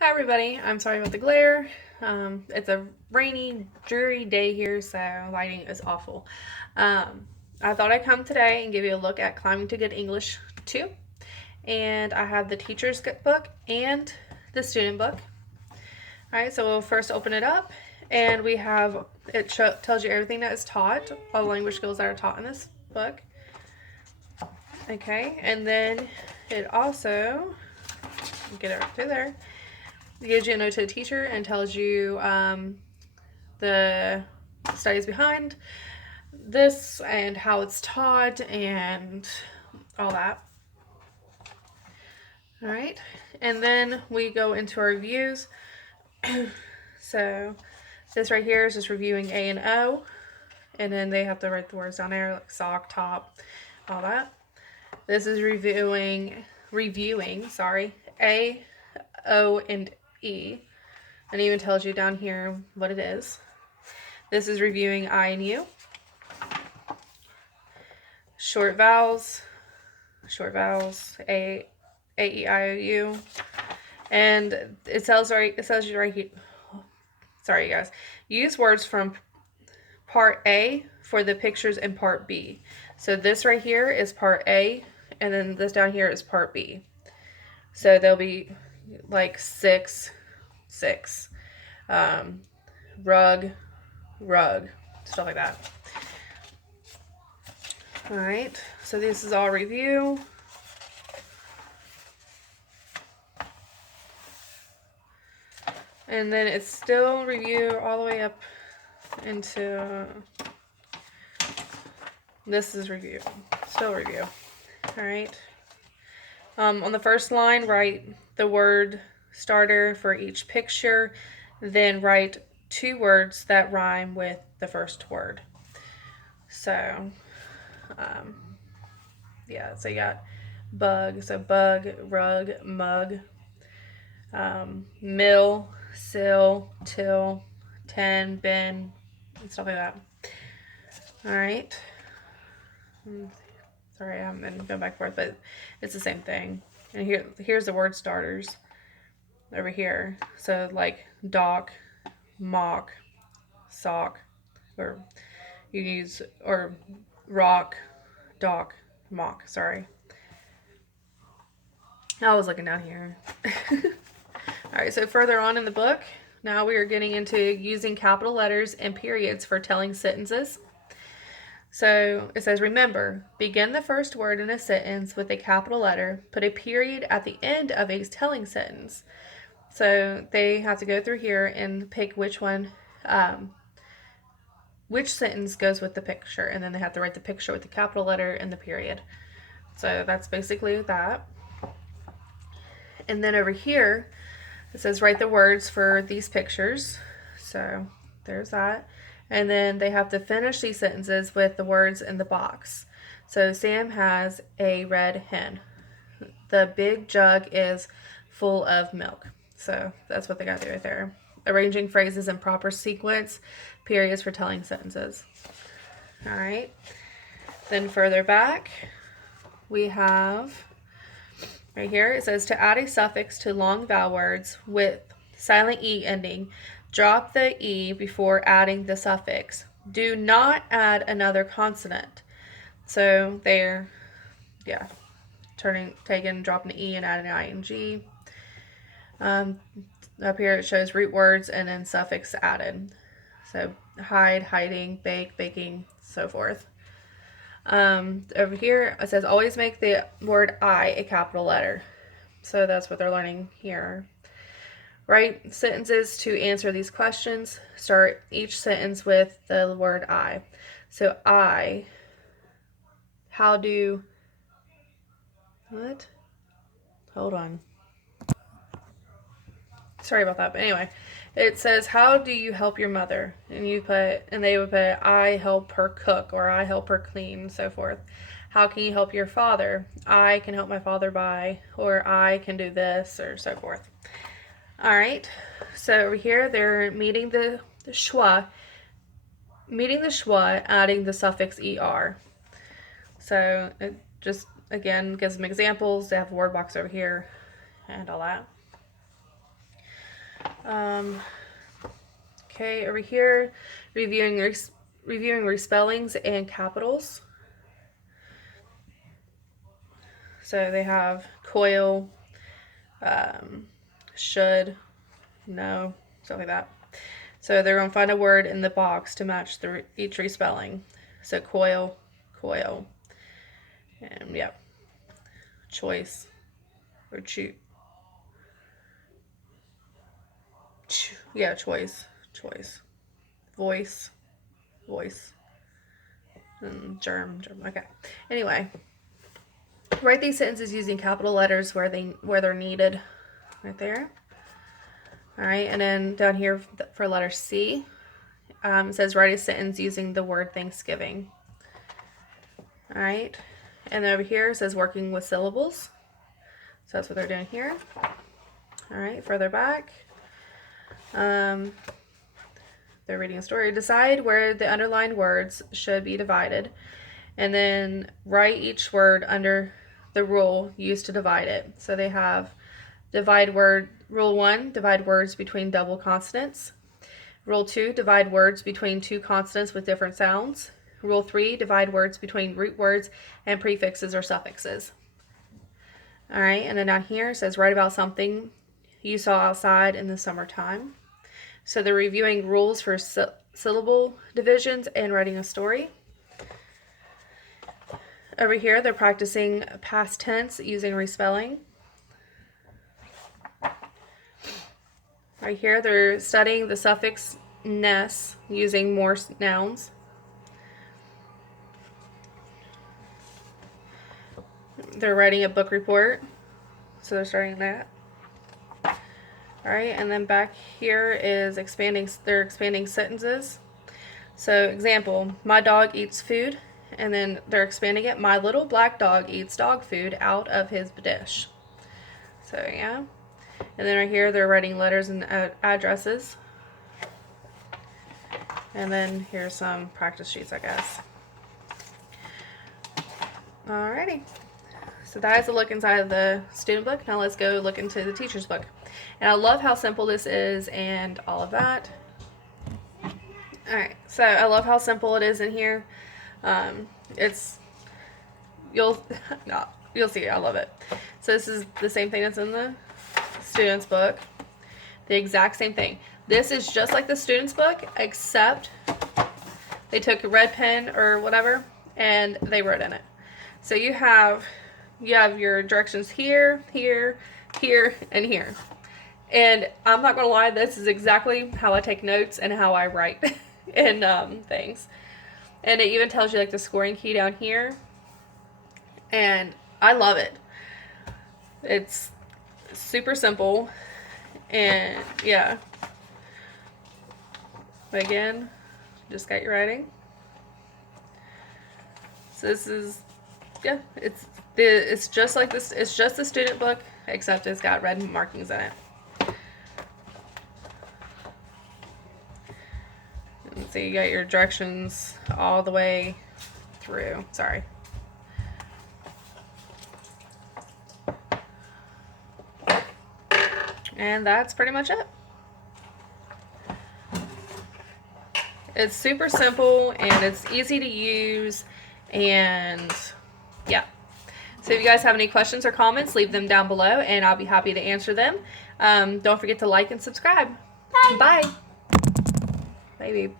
Hi everybody, I'm sorry about the glare. It's a rainy, dreary day here, so lighting is awful. Um, I thought I'd come today and give you a look at Climbing to Good English 2. And I have the teacher's book and the student book. Alright, so we'll first open it up, and we have, tells you everything that is taught, all the language skills that are taught in this book. Okay, and then it also, get it right through there, gives you a note to the teacher and tells you the studies behind this and how it's taught and all that. All right, and then we go into our reviews. So this right here is just reviewing A and O, and then they have to write the words down there like sock, top, all that. This is reviewing, sorry, A, O, and E, and even tells you down here what it is. This is reviewing I and U. Short vowels, A, E, I, O, U. And it tells you right here, sorry you guys, use words from part A for the pictures in part B. So this right here is part A, and then this down here is part B. So there'll be like six, rug, stuff like that. All right, so this is all review. And then it's still review all the way up into, this is review, still review. All right. On the first line, write the word starter for each picture, then write 2 words that rhyme with the first word. So, yeah, so you got bug, so bug, rug, mug, mill, sill, till, 10, bin, and stuff like that. All right. Sorry, I'm going to go back and forth, but it's the same thing. And here's the word starters over here. So like dock, mock, sock, or you use, or rock, dock, mock. Sorry. I was looking down here. All right, so further on in the book, now we are getting into using capital letters and periods for telling sentences. So it says, remember, begin the first word in a sentence with a capital letter, put a period at the end of a telling sentence. So they have to go through here and pick which sentence goes with the picture, and then they have to write the picture with the capital letter and the period. So that's basically that. And then over here, it says write the words for these pictures. So there's that. And then they have to finish these sentences with the words in the box. So Sam has a red hen. The big jug is full of milk. So that's what they got to do right there. Arranging phrases in proper sequence, periods for telling sentences. All right. Then further back, we have right here, it says to add a suffix to long vowel words with silent E ending, drop the E before adding the suffix. Do not add another consonant. So they're, yeah, dropping the E and adding ing. Up here it shows root words and then suffix added. So hide, hiding, bake, baking, so forth. Over here it says always make the word I a capital letter. So that's what they're learning here. Write sentences to answer these questions. Start each sentence with the word I. So I, how do, what? Hold on. Sorry about that, but anyway, it says, how do you help your mother? And they would put, I help her cook, or I help her clean, and so forth. How can you help your father? I can help my father by, or I can do this, or so forth. All right, so over here they're meeting the schwa, adding the suffix er. So it just again gives them examples. They have a word box over here and all that. Okay, over here, reviewing respellings and capitals. So they have coil, should, no, stuff like that. So they're going to find a word in the box to match each respelling. So coil, coil, and yeah, choice, or yeah, choice, voice, voice, and germ. Okay. Anyway, write these sentences using capital letters where they're needed. Right there. All right, and then down here for letter C, it says write a sentence using the word Thanksgiving. All right, and then over here it says working with syllables. So that's what they're doing here. All right, further back, they're reading a story. Decide where the underlined words should be divided, and then write each word under the rule used to divide it. So they have Rule 1, divide words between double consonants. Rule 2, divide words between two consonants with different sounds. Rule 3, divide words between root words and prefixes or suffixes. All right, and then down here it says write about something you saw outside in the summertime. So they're reviewing rules for syllable divisions and writing a story. Over here, they're practicing past tense using respelling. Right here, they're studying the suffix ness using more nouns. They're writing a book report, so they're starting that. All right, and then back here is they're expanding sentences. So example, my dog eats food, and then they're expanding it. My little black dog eats dog food out of his dish. So yeah. And then right here, they're writing letters and addresses. And then here's some practice sheets, I guess. Alrighty. So that is a look inside of the student book. Now let's go look into the teacher's book. And I love how simple this is and all of that. Alright, so I love how simple it is in here. You'll see, I love it. So this is the same thing that's in the student's book. The exact same thing. This is just like the student's book, except they took a red pen or whatever and they wrote in it. So you have your directions here, here, here, and here. And I'm not gonna lie, this is exactly how I take notes and how I write in things. And it even tells you like the scoring key down here. And I love it. It's super simple. And yeah. But again, just got your writing. So this is, yeah, it's just like this. It's just the student book, except it's got red markings in it. And so you got your directions all the way through. Sorry. And that's pretty much it. It's super simple and it's easy to use, and yeah. So if you guys have any questions or comments, leave them down below and I'll be happy to answer them. Don't forget to like and subscribe. Bye. Bye. Baby.